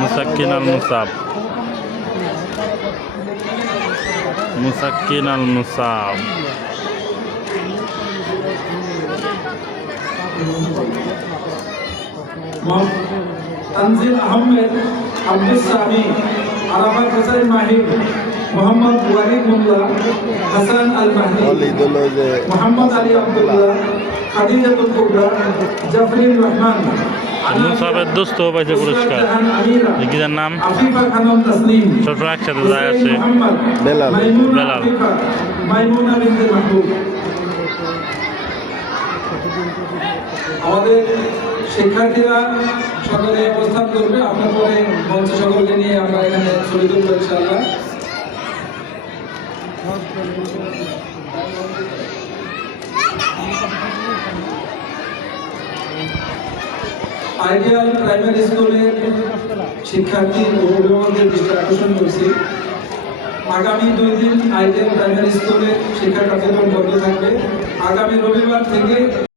মুসাক্কিন আল মুসাব, মুসাক্কিন আল মুসাব। তানজিল আহমেদ, আব্দুস সামি, আরাফাত হোসেন মাহিব, মোহাম্মদ ওয়ালিদ মোল্লা, হাসান আল মাহদি, মোহাম্মদ আলী আব্দুল্লাহ, খাদিজাতুল কুবরা, জাফরিন রহমান। মুসাবের দোস্ত পাইছে পুরস্কার। গীতার নাম আফিফা খানম তাসনিম। ছোট একসাথে যায় আছে বেলাল, বেলাল। মাইমুনা বিনতে মাহবুব। আমাদের শিক্ষার্থীরা সকলে অবস্থান করবে, আপনার পরে মঞ্চ সকলকে নিয়ে আমরা এখানে ছবি তুলব ইনশাআল্লাহ। আইডিয়াল প্রাইমারি স্কুলের শিক্ষার্থী ও অভিভাবকদের দৃষ্টি আকর্ষণ করছি, আগামী 2 দিন আইডিয়াল প্রাইমারি স্কুলের শিক্ষা কার্যক্রম বন্ধ থাকবে। আগামী রবিবার থেকে